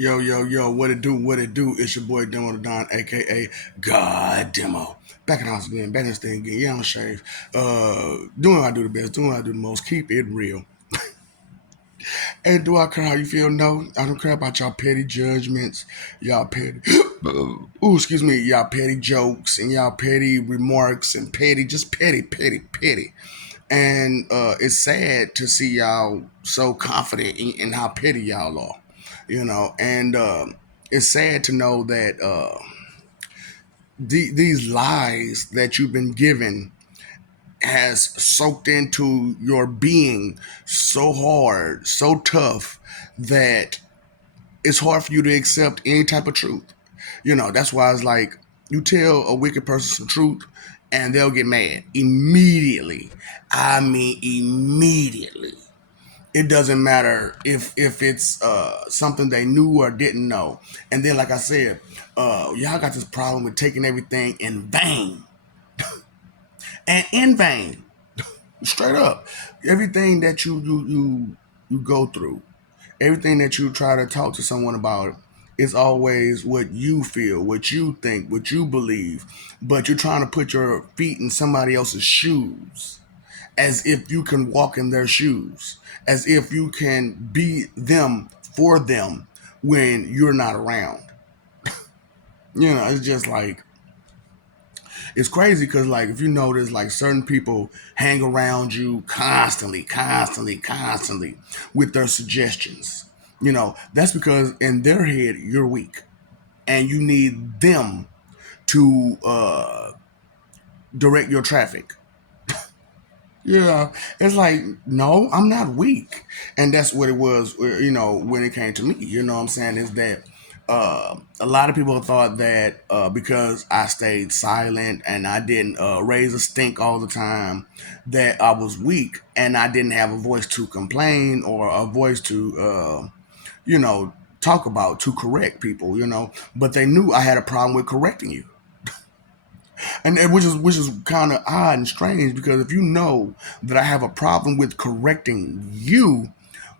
Yo, yo, yo, what it do, what it do? It's your boy Demo the Don, aka God Demo. Back in the house again, back in this thing again. Yeah, I'm shave. Doing what I do the best, doing what I do the most. Keep it real. And do I care how you feel? No, I don't care about y'all petty judgments, y'all petty, ooh, excuse me, y'all petty jokes and y'all petty remarks and petty, just petty, petty, petty. And it's sad to see y'all so confident in how petty y'all are, and it's sad to know that these lies that you've been given has soaked into your being so hard, so tough that it's hard for you to accept any type of truth. That's why it's like you tell a wicked person some truth and they'll get mad immediately. I mean, immediately. It doesn't matter if it's something they knew or didn't know. And then, like I said, y'all got this problem with taking everything in vain and in vain, straight up. Everything that you go through, everything that you try to talk to someone about is always what you feel, what you think, what you believe, but you're trying to put your feet in somebody else's shoes as if you can walk in their shoes, as if you can be them for them when you're not around. It's just like it's crazy because like if you notice like certain people hang around you constantly, constantly, constantly with their suggestions. That's because in their head you're weak and you need them to direct your traffic. Yeah, it's like, no, I'm not weak. And that's what it was, when it came to me. You know what I'm saying? Is that a lot of people thought that because I stayed silent and I didn't raise a stink all the time, that I was weak and I didn't have a voice to complain or a voice to, you know, talk about to correct people. But they knew I had a problem with correcting you, which is kind of odd and strange because if you know that I have a problem with correcting you,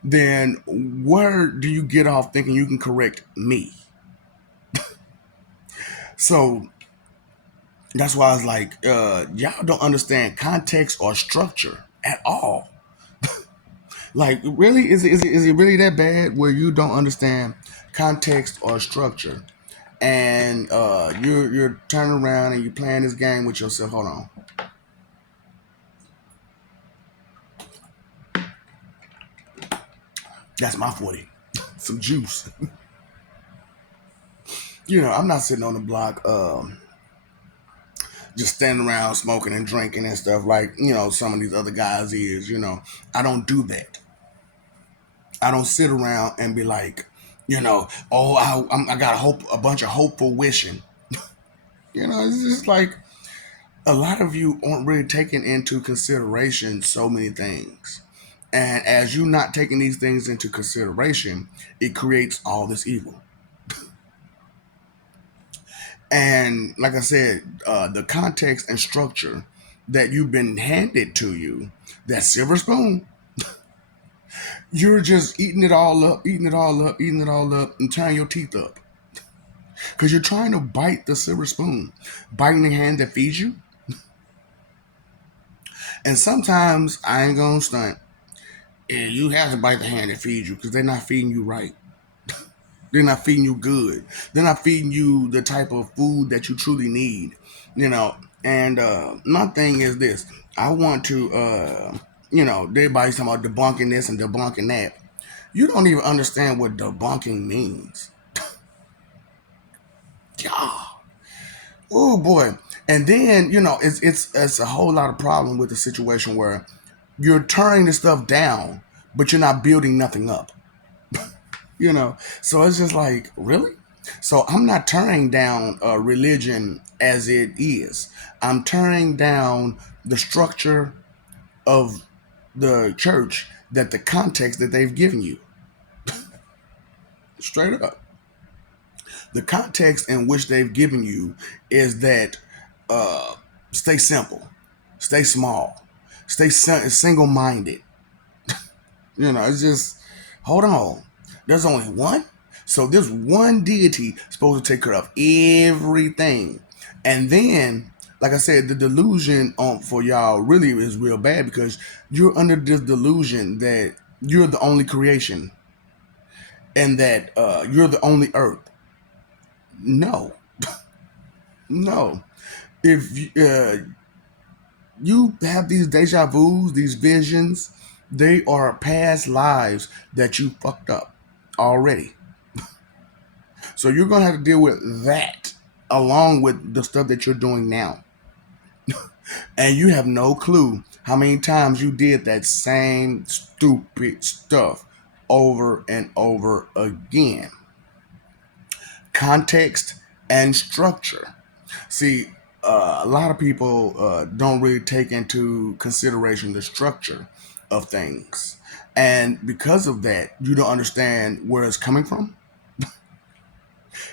then where do you get off thinking you can correct me? So that's why I was like, y'all don't understand context or structure at all. Like, really, is it really that bad where you don't understand context or structure? And you're turning around and you're playing this game with yourself. Hold on, that's my 40. Some juice. I'm not sitting on the block, just standing around smoking and drinking and stuff like some of these other guys is. I don't do that. I don't sit around and be like, oh, I got a bunch of hopeful wishing. It's just like a lot of you aren't really taking into consideration so many things. And as you not taking these things into consideration, it creates all this evil. And like I said, the context and structure that you've been handed to you, that silver spoon, you're just eating it all up, eating it all up, eating it all up, and tearing your teeth up. Because you're trying to bite the silver spoon, biting the hand that feeds you. And sometimes, I ain't gonna stunt, you have to bite the hand that feeds you because they're not feeding you right. They're not feeding you good. They're not feeding you the type of food that you truly need. You know, and my thing is this: I want to, everybody's talking about debunking this and debunking that. You don't even understand what debunking means. Yeah. Oh boy. And then it's a whole lot of problem with the situation where you're turning the stuff down, but you're not building nothing up. So it's just like, really? So I'm not tearing down religion as it is. I'm tearing down the structure of the church, that the context that they've given you. Straight up. The context in which they've given you is that uh, stay simple, stay small, stay single minded. It's just, hold on. There's only one? So this one deity supposed to take care of everything. And then, like I said, the delusion for y'all really is real bad because you're under this delusion that you're the only creation and that you're the only earth. No, no. If you have these deja vus, these visions, they are past lives that you fucked up already. So you're gonna have to deal with that along with the stuff that you're doing now. And you have no clue how many times you did that same stupid stuff over and over again. Context and structure. See, a lot of people don't really take into consideration the structure of things. And because of that, you don't understand where it's coming from.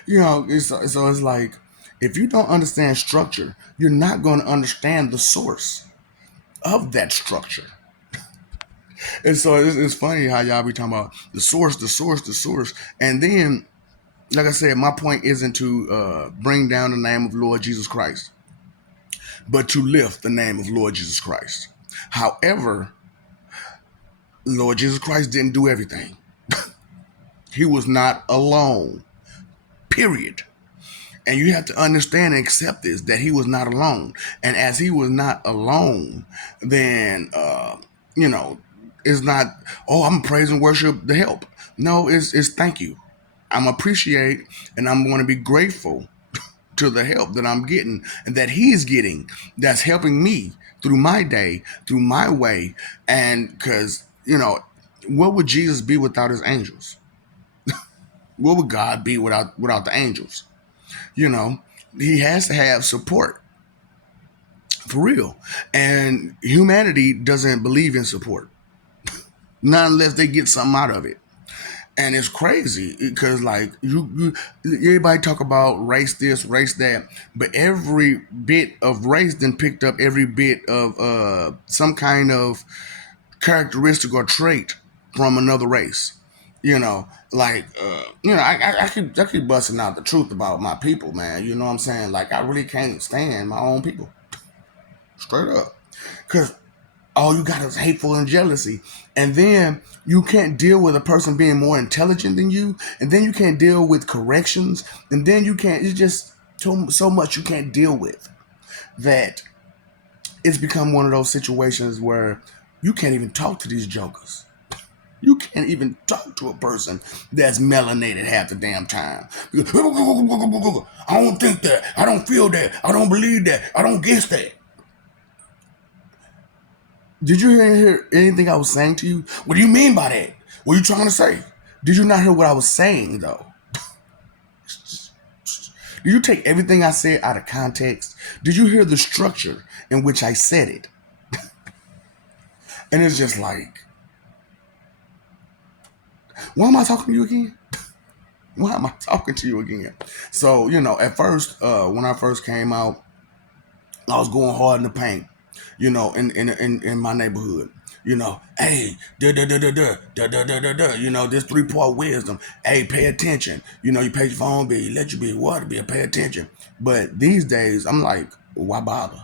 So it's like if you don't understand structure, you're not going to understand the source of that structure. And so it's funny how y'all be talking about the source, the source, the source. And then, like I said, my point isn't to bring down the name of Lord Jesus Christ, but to lift the name of Lord Jesus Christ. However, Lord Jesus Christ didn't do everything. He was not alone, period. And you have to understand and accept this that he was not alone. And as he was not alone, then, you know, it's not, oh, I'm praise and worship the help. No, it's thank you. I'm appreciate and I'm going to be grateful to the help that I'm getting and that he's getting that's helping me through my day, through my way. And because, what would Jesus be without his angels? What would God be without the angels? You know, he has to have support for real. And humanity doesn't believe in support, not unless they get something out of it. And it's crazy because like you everybody talk about race this, race that, but every bit of race then picked up every bit of some kind of characteristic or trait from another race. I keep busting out the truth about my people, man. You know what I'm saying? Like I really can't stand my own people, straight up, because all you got is hateful and jealousy. And then you can't deal with a person being more intelligent than you. And then you can't deal with corrections. And then it's just so much you can't deal with that it's become one of those situations where you can't even talk to these jokers. You can't even talk to a person that's melanated half the damn time. I don't think that. I don't feel that. I don't believe that. I don't guess that. Did you hear anything I was saying to you? What do you mean by that? What are you trying to say? Did you not hear what I was saying, though? Did you take everything I said out of context? Did you hear the structure in which I said it? And it's just like, why am I talking to you again? Why am I talking to you again? So, at first, when I first came out, I was going hard in the paint, in my neighborhood. Hey, da da da da da da da da da da. This 3-part wisdom. Hey, pay attention. You pay your phone bill, you let your bill, water bill, pay attention. But these days, I'm like, why bother?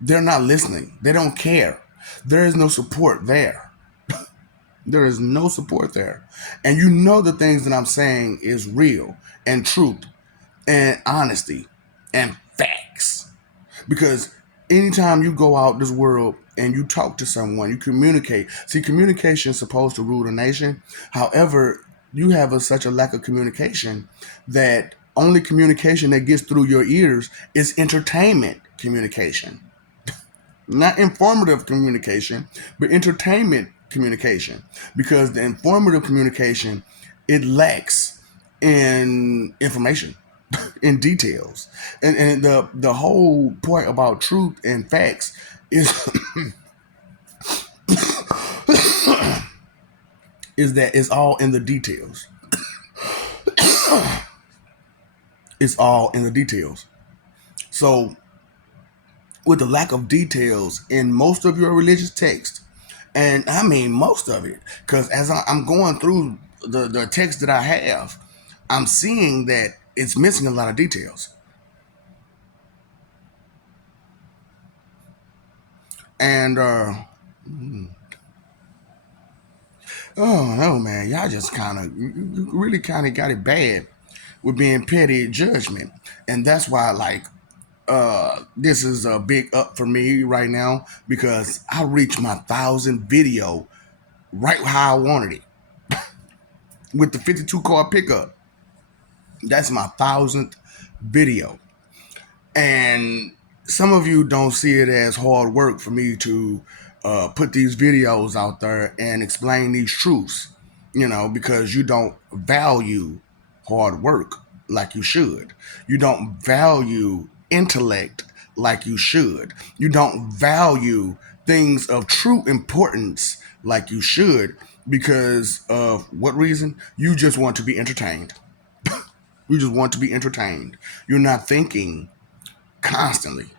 They're not listening. They don't care. There is no support there. There is no support there. And the things that I'm saying is real and truth and honesty and facts. Because anytime you go out this world and you talk to someone, you communicate. See, communication is supposed to rule the nation. However, you have such a lack of communication that only communication that gets through your ears is entertainment communication. Not informative communication, but entertainment communication. Because the informative communication, it lacks in information, in details. And the whole point about truth and facts is is that it's all in the details. It's all in the details. So with the lack of details in most of your religious text, and I mean most of it, because as I'm going through the text that I have, I'm seeing that it's missing a lot of details. And oh no, man, y'all just kind of you really kind of got it bad with being petty at judgment, and that's why like this is a big up for me right now because I reached my 1,000 video right how I wanted it with the 52 car pickup. That's my 1,000th video. And some of you don't see it as hard work for me to put these videos out there and explain these truths, because you don't value hard work like you should. You don't value intellect like you should. You don't value things of true importance like you should because of what reason? You just want to be entertained. You just want to be entertained. You're not thinking constantly.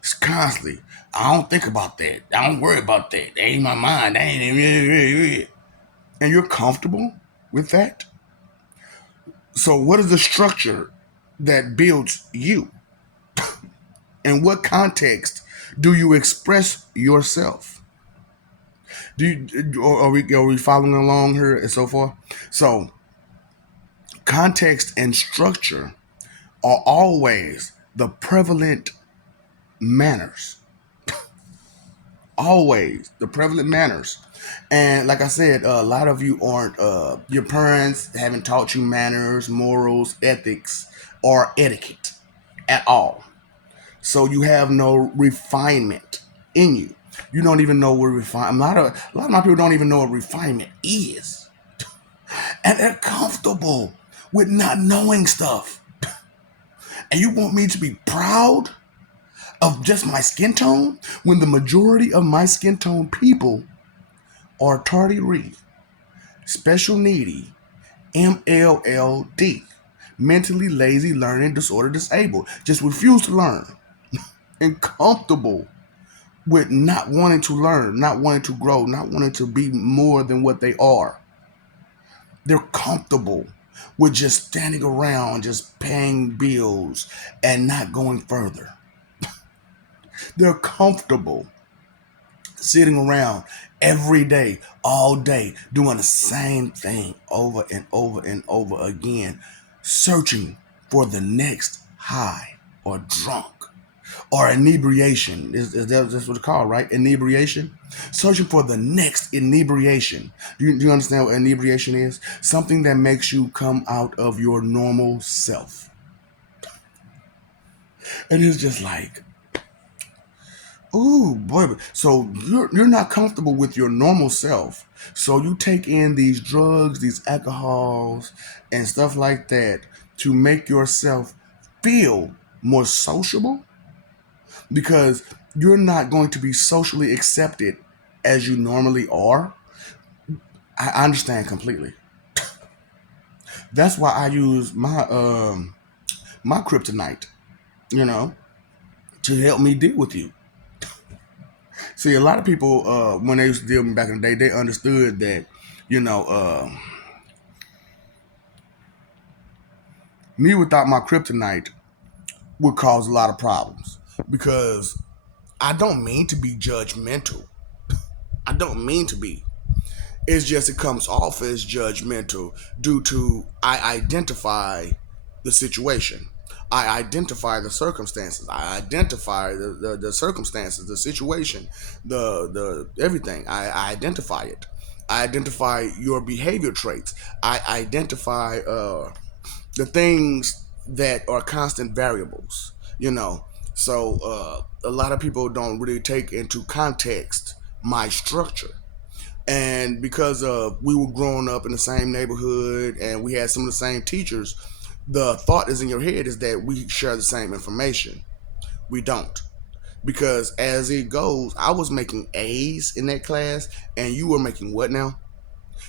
It's constantly. I don't think about that. I don't worry about that. That ain't my mind. That ain't. And you're comfortable with that. So, what is the structure that builds you? In what context do you express yourself? Are we following along here and so forth? So, context and structure are always the prevalent manners. Always the prevalent manners. And like I said, a lot of you aren't, your parents haven't taught you manners, morals, ethics, or etiquette at all. So you have no refinement in you. You don't even know what refine. A lot of my people don't even know what refinement is, and they're comfortable with not knowing stuff. And you want me to be proud of just my skin tone when the majority of my skin tone people are tardy, special needy, MLLD, mentally lazy, learning disorder, disabled, just refuse to learn and comfortable with not wanting to learn, not wanting to grow, not wanting to be more than what they are. They're comfortable with just standing around, just paying bills and not going further. They're comfortable sitting around every day, all day, doing the same thing over and over and over again, searching for the next high or drunk or inebriation. That's what it's called, right? Inebriation. Searching for the next inebriation. Do you understand what inebriation is? Something that makes you come out of your normal self. And it's just like, ooh, boy. So you're not comfortable with your normal self. So you take in these drugs, these alcohols, and stuff like that to make yourself feel more sociable because you're not going to be socially accepted as you normally are. I understand completely. That's why I use my kryptonite, you know, to help me deal with you. See, a lot of people, when they used to deal with me back in the day, they understood that, you know, me without my kryptonite would cause a lot of problems because I don't mean to be judgmental. I don't mean to be. It's just it comes off as judgmental due to I identify the situation. I identify the circumstances. I identify the circumstances, the situation, the everything. I identify it. I identify your behavior traits. I identify the things that are constant variables. So a lot of people don't really take into context my structure. And because we were growing up in the same neighborhood and we had some of the same teachers, the thought is in your head is that we share the same information. We don't. Because as it goes, I was making A's in that class and you were making what now?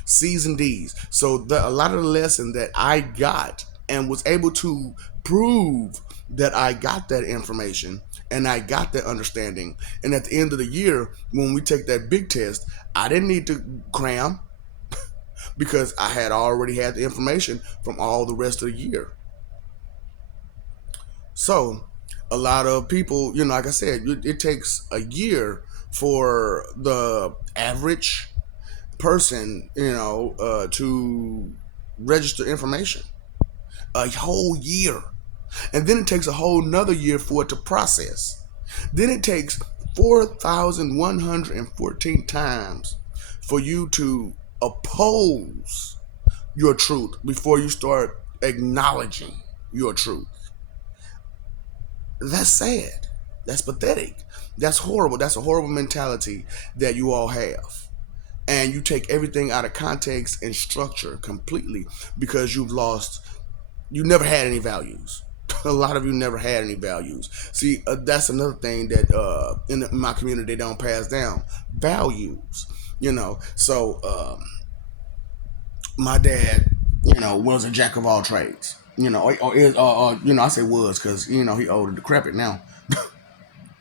C's and D's. So a lot of the lesson that I got and was able to prove that I got that information and I got that understanding. And at the end of the year, when we take that big test, I didn't need to cram. because I had already had the information from all the rest of the year. So a lot of people, like I said, it takes a year for the average person, to register information. A whole year. And then it takes a whole nother year for it to process. Then it takes 4,114 times for you to oppose your truth before you start acknowledging your truth. That's sad. That's pathetic. That's horrible. That's a horrible mentality that you all have. And you take everything out of context and structure completely because you never had any values. A lot of you never had any values. See, that's another thing that in my community they don't pass down values. So my dad, was a jack of all trades. Or is, I say was because he old and decrepit now,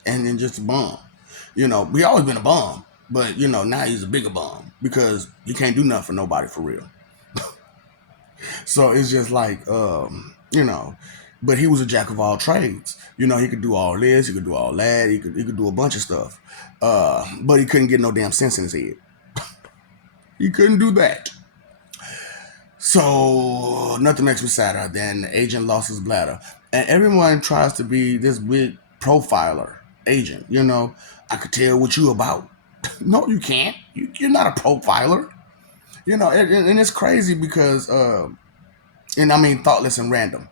and then just a bum. We always been a bum, but now he's a bigger bum because he can't do nothing for nobody for real. So it's just like, but he was a jack of all trades. He could do all this, he could do all that, he could do a bunch of stuff. But he couldn't get no damn sense in his head. He couldn't do that. So nothing makes me sadder than the agent lost his bladder. And everyone tries to be this big profiler agent. I could tell what you about. No, you can't. You're not a profiler. And it's crazy because, and I mean thoughtless and random,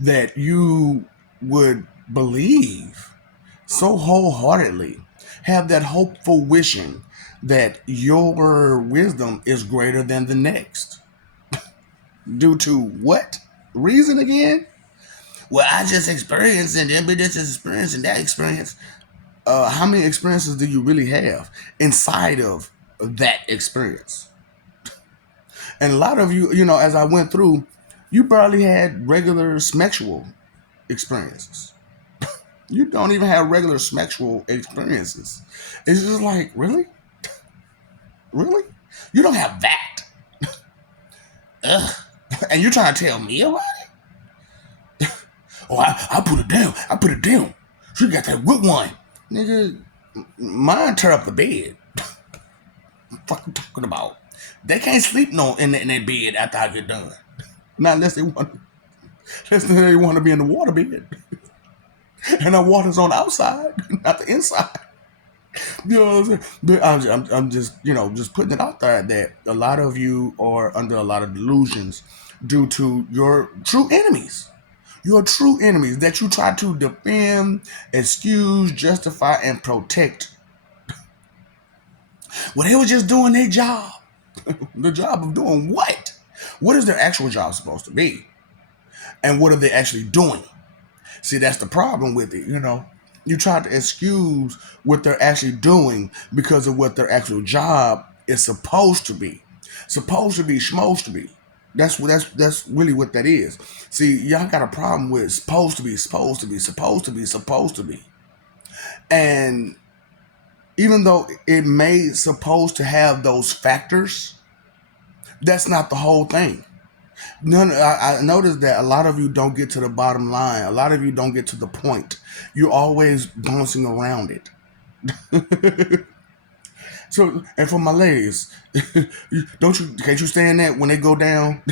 that you would believe so wholeheartedly, have that hopeful wishing that your wisdom is greater than the next. Due to what reason again? Well, I just experienced and then this experience and that experience. How many experiences do you really have inside of that experience? And a lot of you, as I went through, you barely had regular sexual experiences. You don't even have regular sexual experiences. It's just like, really? Really? You don't have that. Ugh. And you're trying to tell me about it? Oh, I put it down. I put it down. She got that good one. Nigga, mine tear up the bed. What the fuck you talking about? They can't sleep in that bed after I get done. Not unless they want to be in the water bed. And the water's on the outside, not the inside. What I'm saying? I'm just, just putting it out there that a lot of you are under a lot of delusions due to your true enemies. Your true enemies that you try to defend, excuse, justify, and protect. Well, they were just doing their job. The job of doing what? What is their actual job supposed to be? And what are they actually doing? See, that's the problem with it, You try to excuse what they're actually doing because of what their actual job is supposed to be. Supposed to be, schmosed to be. That's really what that is. See, y'all got a problem with supposed to be, supposed to be, supposed to be, supposed to be. And even though it may supposed to have those factors, that's not the whole thing. I noticed that a lot of you don't get to the bottom line. A lot of you don't get to the point. You're always bouncing around it. So, and for my ladies, can't you stand that when they go down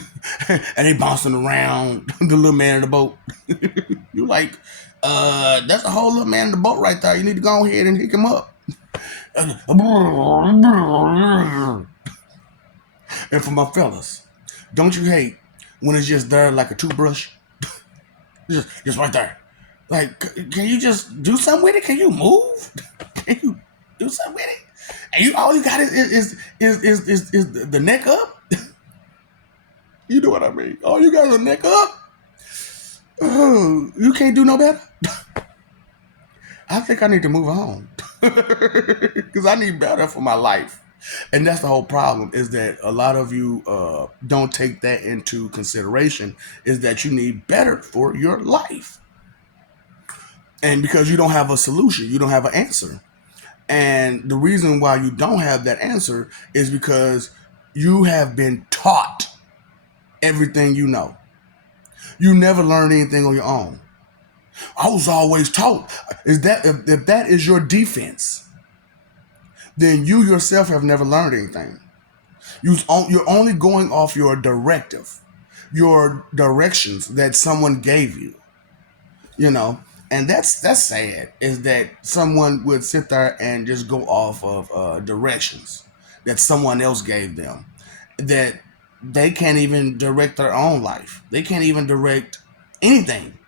and they bouncing around the little man in the boat? You like, that's a whole little man in the boat right there. You need to go ahead and hook him up. And for my fellas, don't you hate when it's just there like a toothbrush? just right there. Like, can you just do something with it? Can you move? Can you do something with it? And all you got is the neck up. You know what I mean? All you got is the neck up. Oh, you can't do no better. I think I need to move on because I need better for my life. And that's the whole problem, is that a lot of you don't take that into consideration, is that you need better for your life. And because you don't have a solution, you don't have an answer. And the reason why you don't have that answer is because You have been taught everything you know. You never learned anything on your own. I was always taught. Is that if that is your defense, then you yourself have never learned anything. You're only going off your directive, your directions that someone gave you. You know, and that's sad. Is that someone would sit there and just go off of directions that someone else gave them, that they can't even direct their own life. They can't even direct anything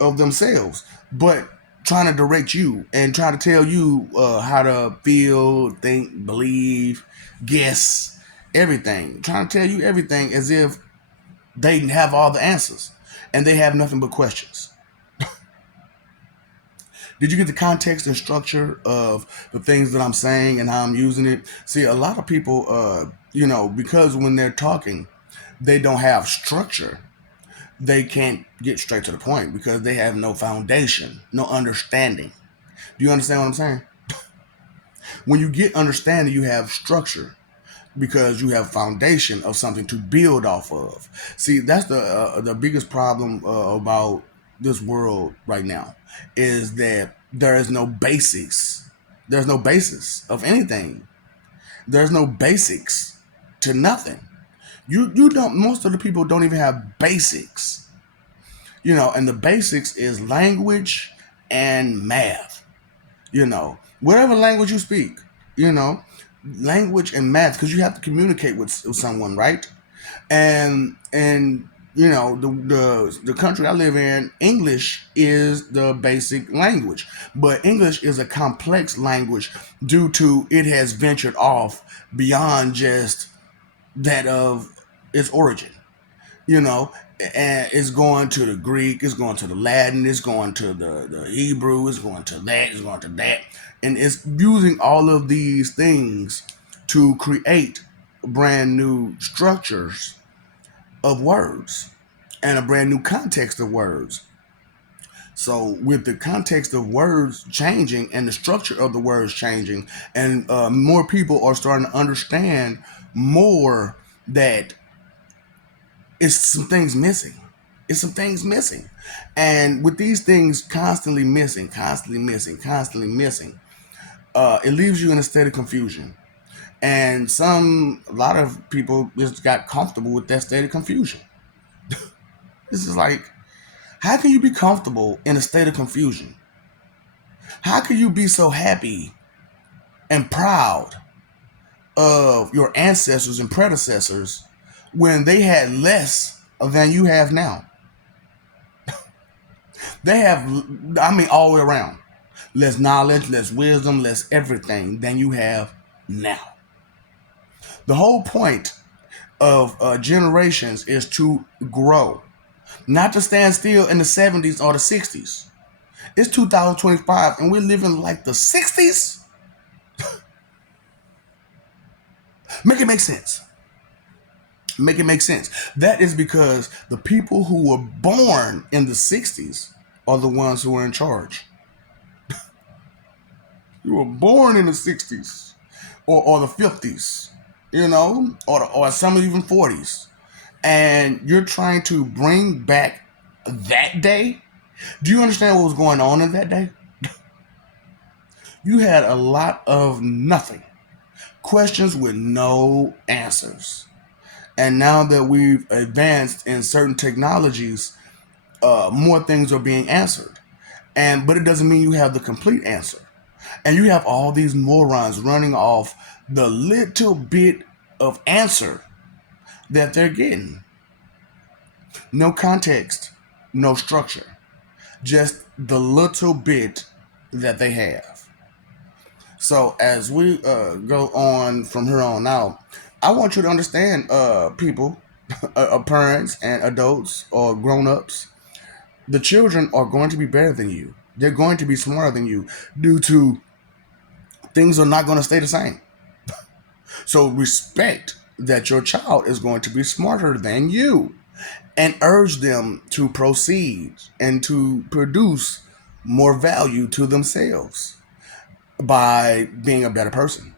of themselves, but trying to direct you and try to tell you how to feel, think, believe, guess, everything. Trying to tell you everything as if they have all the answers and they have nothing but questions. Did you get the context and structure of the things that I'm saying and how I'm using it? See, a lot of people, because when they're talking, they don't have structure. They can't get straight to the point because they have no foundation, no understanding. Do you understand what I'm saying? When you get understanding, you have structure because you have foundation of something to build off of. See, that's the biggest problem about this world right now is that there is no basics. There's no basis of anything. There's no basics to nothing. You don't. Most of the people don't even have basics. And the basics is language and math. Whatever language you speak. You know, language and math because you have to communicate with someone, right? And the country I live in, English is the basic language, but English is a complex language due to it has ventured off beyond just that of its origin. you know, and it's going to the Greek, it's going to the Latin, it's going to the Hebrew, it's going to that, it's going to that. And it's using all of these things to create brand new structures of words and a brand new context of words. So, with the context of words changing and the structure of the words changing, and more people are starting to understand more that it's some things missing. It's some things missing. And with these things constantly missing, constantly missing, it leaves you in a state of confusion. And a lot of people just got comfortable with that state of confusion. This is like, how can you be comfortable in a state of confusion? How can you be so happy and proud of your ancestors and predecessors when they had less than you have now? They have, I mean, all the way around. Less knowledge, less wisdom, less everything than you have now. The whole point of generations is to grow, not to stand still in the 70s or the 60s. It's 2025 and we're living like the 60s? Make it make sense. Make it make sense. That is because the people who were born in the 60s are the ones who are in charge. You were born in the 60s or the 50s, or some even 40s. And you're trying to bring back that day. Do you understand what was going on in that day? You had a lot of nothing, questions with no answers. And now that we've advanced in certain technologies, more things are being answered. But it doesn't mean you have the complete answer. And you have all these morons running off the little bit of answer that they're getting. No context, no structure, just the little bit that they have. So as we go on from here on out, I want you to understand, people, parents and adults or grown-ups, the children are going to be better than you. They're going to be smarter than you due to things are not going to stay the same. So respect that your child is going to be smarter than you and urge them to proceed and to produce more value to themselves by being a better person,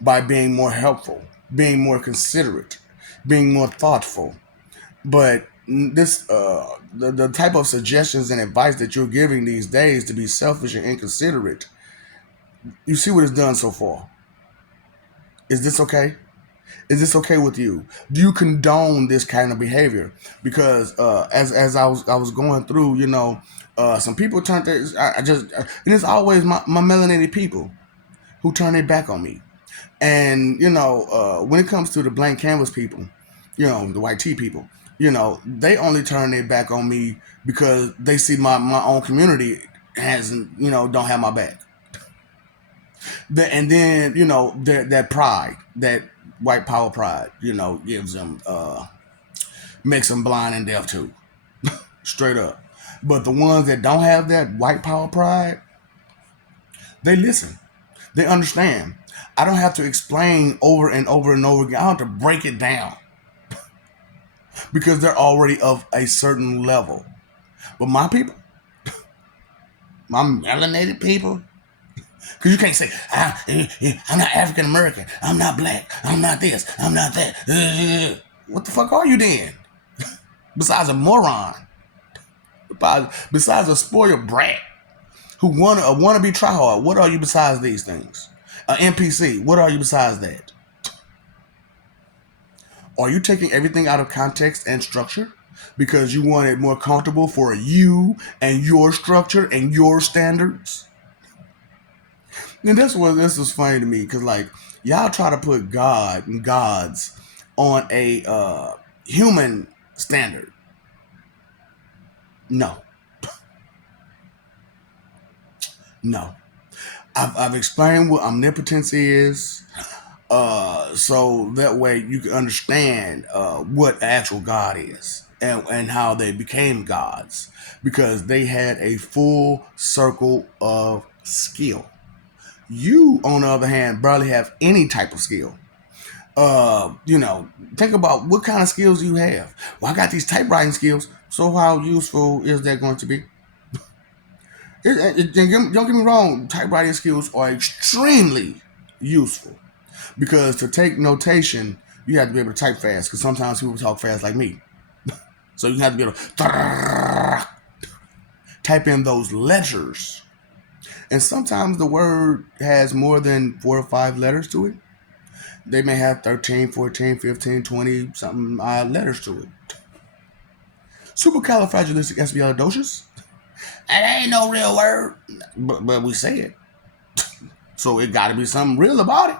by being more helpful, being more considerate, being more thoughtful. But this the type of suggestions and advice that you're giving these days to be selfish and inconsiderate, you see what it's done so far. Is this okay? Is this okay with you? Do you condone this kind of behavior? Because as I was going through, some people turned their I just and it's always my melanated people who turn their back on me. And when it comes to the blank canvas people, the white tea people, they only turn their back on me because they see my own community hasn't, don't have my back. And then that pride, that white power pride, gives them makes them blind and deaf too, straight up. But the ones that don't have that white power pride, they listen, they understand. I don't have to explain over and over and over again. I don't have to break it down because they're already of a certain level. But my people, my melanated people, because you can't say, I'm not African American, I'm not black, I'm not this, I'm not that. What the fuck are you then? Besides a moron, besides a spoiled brat who wanna be tryhard, what are you besides these things? NPC, what are you besides that? Are you taking everything out of context and structure because you want it more comfortable for you and your structure and your standards? And this is funny to me because like y'all try to put God and gods on a human standard. No, no. I've explained what omnipotency is, so that way you can understand what actual God is and how they became gods because they had a full circle of skill. You, on the other hand, barely have any type of skill. Think about what kind of skills you have. Well, I got these typewriting skills. So how useful is that going to be? Don't get me wrong. Typewriting skills are extremely useful because to take notation, you have to be able to type fast. Because sometimes people talk fast like me, so you have to be able to type in those letters. And sometimes the word has more than 4 or 5 letters to it. They may have 13, 14, 15, 20 something odd letters to it. Supercalifragilisticexpialidocious. That ain't no real word, but we say it. So it got to be something real about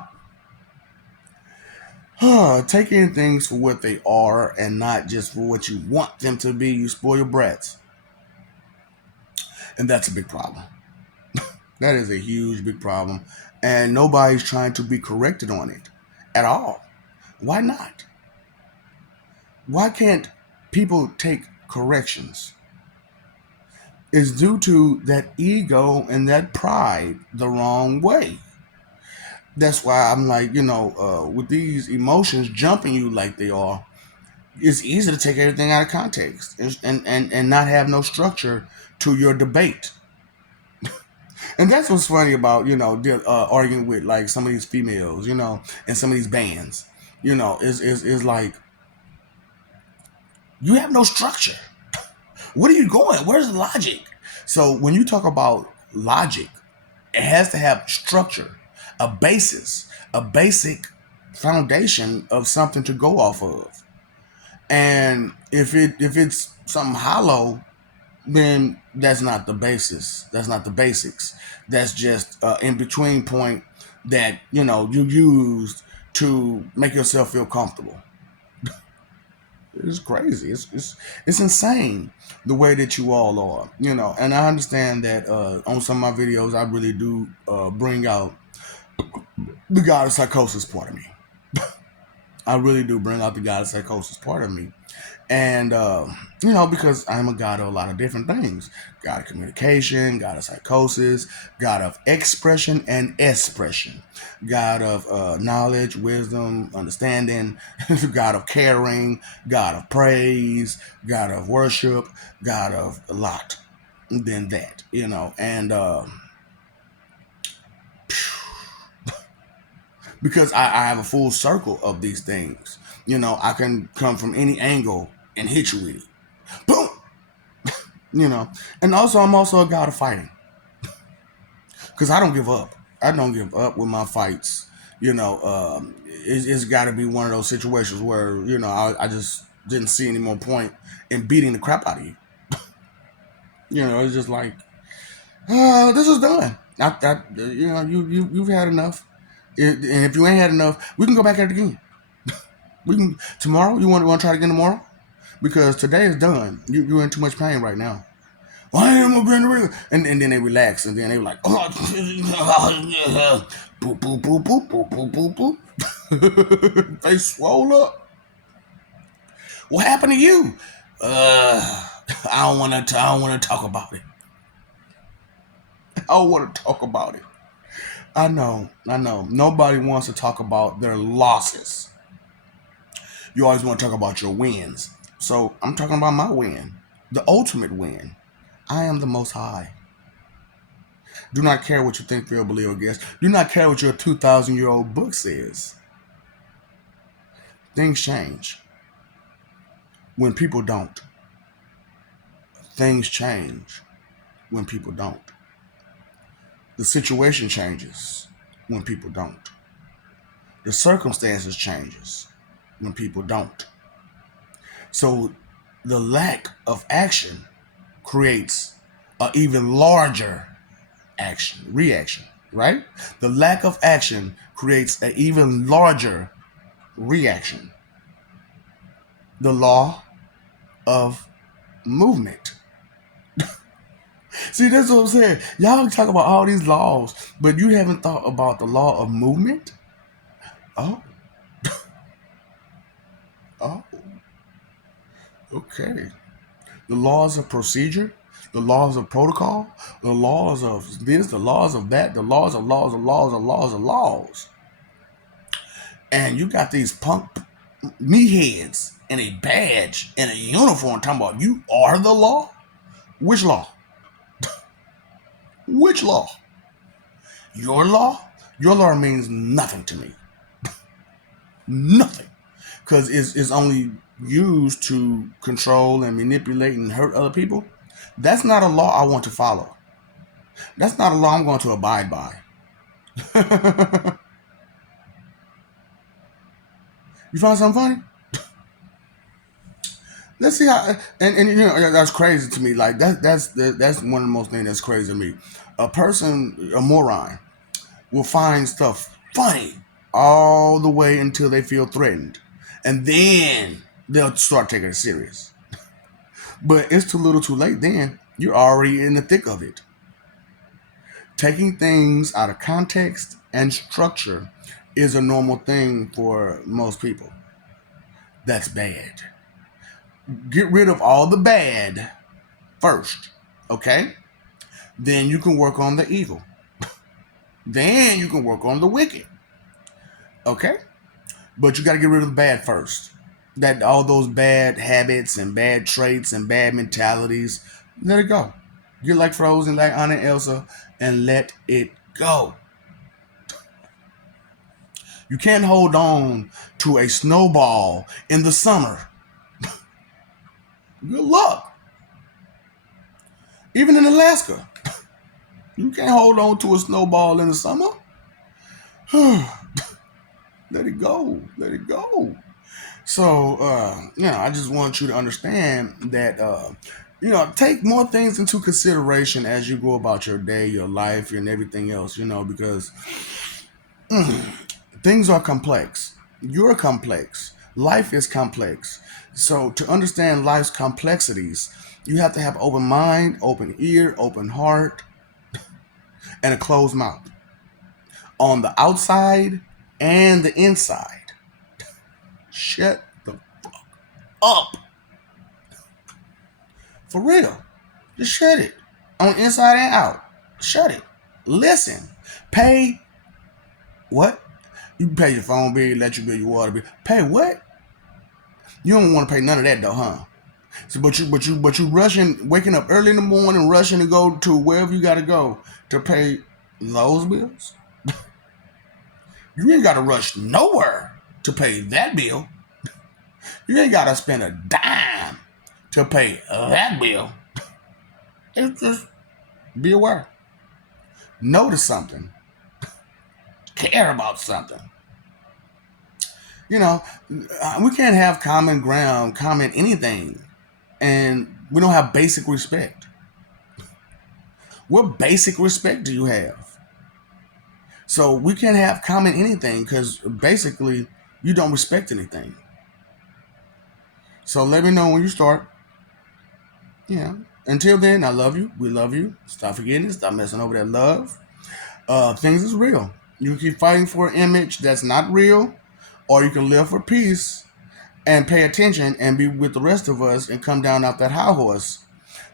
it. Taking things for what they are and not just for what you want them to be, you spoil your brats. And that's a big problem. That is a huge, big problem. And nobody's trying to be corrected on it at all. Why not? Why can't people take corrections? It's due to that ego and that pride the wrong way. That's why I'm like, with these emotions jumping you like they are, it's easy to take everything out of context and not have no structure to your debate. And that's what's funny about, arguing with like some of these females, and some of these bands, is like, you have no structure. What are you going? Where's the logic? So when you talk about logic, it has to have structure, a basis, a basic foundation of something to go off of. And if it's something hollow, then that's not the basis. That's not the basics. That's just in between point that you used to make yourself feel comfortable. It's crazy. It's insane the way that you all are. And I understand that on some of my videos, I really do bring out the God of psychosis part of me. I really do bring out the God of psychosis part of me. And, because I'm a God of a lot of different things. God of communication, God of psychosis, God of expression and expression, God of knowledge, wisdom, understanding, God of caring, God of praise, God of worship, God of a lot than that. And because I have a full circle of these things. I can come from any angle and hit you with it. Boom. And also I'm also a god of fighting because I don't give up. I don't give up with my fights. It's got to be one of those situations where I just didn't see any more point in beating the crap out of you. It's just like this is done. You've had enough. And if you ain't had enough, we can go back at it again. We can tomorrow. You want to try it again tomorrow? Because today is done. You're in too much pain right now. Why am I being real? And then they relax, and then they were like, oh, boop, boop, boop, boop, boop, boop, boop, boop. They swole up. What happened to you? I don't want to. I don't want to talk about it. I don't want to talk about it. I know. Nobody wants to talk about their losses. You always want to talk about your wins. So I'm talking about my win, the ultimate win. I am the Most High. Do not care what you think, feel, believe, or guess. Do not care what your 2,000-year-old book says. Things change when people don't. Things change when people don't. The situation changes when people don't. The circumstances changes when people don't. So the lack of action creates an even larger reaction, right? The lack of action creates an even larger reaction. The law of movement. See, that's what I'm saying. Y'all talk about all these laws, but you haven't thought about the law of movement? Oh, oh, okay. The laws of procedure, the laws of protocol, the laws of this, the laws of that, the laws of laws of laws of laws of laws. And you got these punk meatheads in a badge and a uniform talking about you are the law? Which law? Which law? Your law? Your law means nothing to me. Nothing. Because it's only used to control and manipulate and hurt other people. That's not a law I want to follow. That's not a law I'm going to abide by. You find something funny? Let's see how, and that's crazy to me. Like that's one of the most things that's crazy to me. A moron, will find stuff funny all the way until they feel threatened, and then they'll start taking it serious. But it's too little, too late. Then you're already in the thick of it. Taking things out of context and structure is a normal thing for most people. That's bad. Get rid of all the bad first, okay? Then you can work on the evil. Then you can work on the wicked, okay? But you got to get rid of the bad first. That all those bad habits and bad traits and bad mentalities, let it go. Get like Frozen, like Anna and Elsa, and let it go. You can't hold on to a snowball in the summer. Good luck. Even in Alaska, you can't hold on to a snowball in the summer. Let it go. Let it go. So, I just want you to understand that, take more things into consideration as you go about your day, your life, and everything else, because things are complex. You're complex. Life is complex. So to understand life's complexities, you have to have open mind, open ear, open heart, and a closed mouth. On the outside and the inside. Shut the fuck up. For real. Just shut it. On inside and out. Shut it. Listen. Pay what? You pay your phone bill, electric bill, your water bill. Pay what? You don't want to pay none of that though, huh? So, but you rushing, waking up early in the morning, rushing to go to wherever you got to go to pay those bills. You ain't got to rush nowhere to pay that bill. You ain't got to spend a dime to pay that bill. It's just be aware. Notice something. Care about something. You know, we can't have common ground, common anything, and we don't have basic respect. What basic respect do you have? So we can't have common anything because basically you don't respect anything. So let me know when you start. Yeah. Until then, I love you. We love you. Stop forgetting. Stop messing over that love. Things is real. You can keep fighting for an image that's not real, or you can live for peace and pay attention and be with the rest of us and come down off that high horse,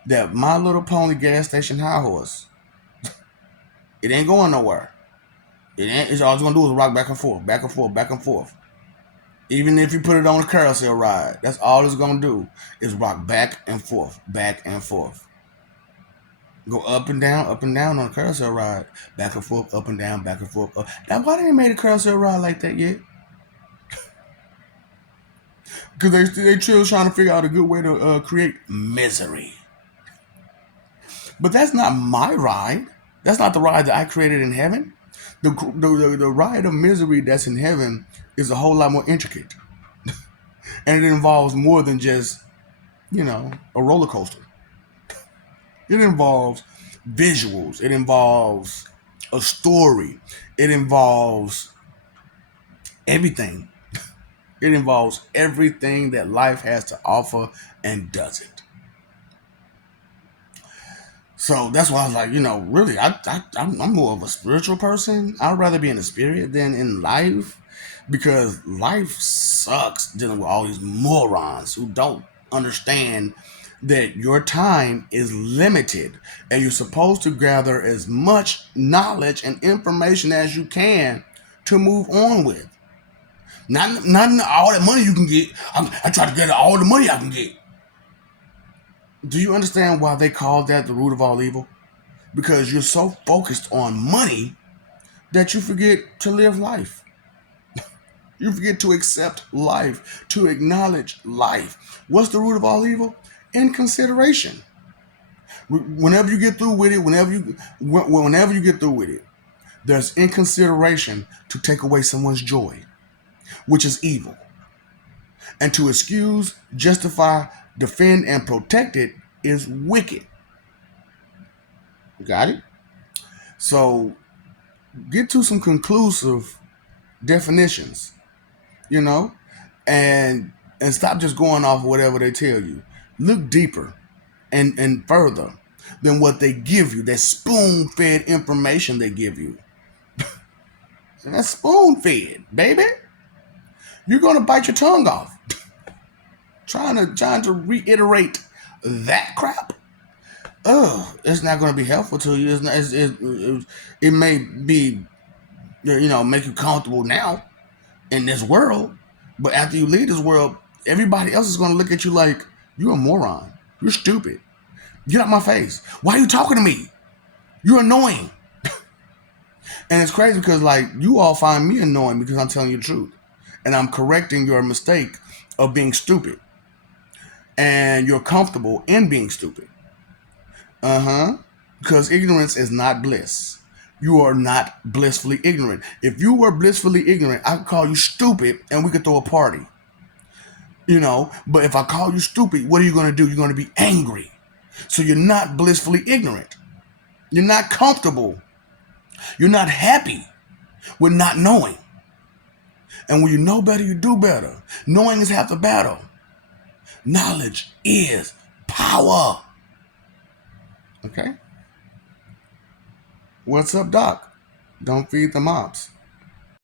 that My Little Pony gas station high horse. It ain't going nowhere. It ain't. It's all it's gonna do is rock back and forth, back and forth, back and forth. Even if you put it on a carousel ride, that's all it's gonna do is rock back and forth, back and forth. Go up and down on a carousel ride, back and forth, up and down, back and forth. Now, why they ain't made a carousel ride like that yet? Because they still trying to figure out a good way to create misery. But that's not my ride. That's not the ride that I created in heaven. The ride of misery that's in heaven is a whole lot more intricate. And it involves more than just, a roller coaster. It involves visuals. It involves a story. It involves everything. It involves everything that life has to offer and doesn't. So that's why I was like, really, I'm more of a spiritual person. I'd rather be in the spirit than in life, because life sucks dealing with all these morons who don't understand that your time is limited and you're supposed to gather as much knowledge and information as you can to move on with. Not all that money you can get. I try to get all the money I can get. Do you understand why they call that the root of all evil? Because you're so focused on money that you forget to live life. You forget to accept life, to acknowledge life. What's the root of all evil? Inconsideration. Whenever you get through with it, whenever you get through with it, there's inconsideration to take away someone's joy, which is evil. And to excuse, justify, defend, and protect it is wicked. Got it? So get to some conclusive definitions, you know, and stop just going off whatever they tell you. Look deeper and further than what they give you. That spoon-fed information they give you. That's spoon-fed, baby. You're gonna bite your tongue off. trying to reiterate that crap. It's not going to be helpful to you. It's not, it may be, make you comfortable now in this world, but after you leave this world, everybody else is going to look at you like you're a moron. You're stupid. Get out my face. Why are you talking to me? You're annoying. And it's crazy because you all find me annoying because I'm telling you the truth, and I'm correcting your mistake of being stupid, and you're comfortable in being stupid. Because ignorance is not bliss. You are not blissfully ignorant. If you were blissfully ignorant, I could call you stupid and we could throw a party. But if I call you stupid, what are you going to do? You're going to be angry. So you're not blissfully ignorant. You're not comfortable. You're not happy with not knowing. And when you know better, you do better. Knowing is half the battle. Knowledge is power. Okay? What's up, Doc? Don't feed the mobs.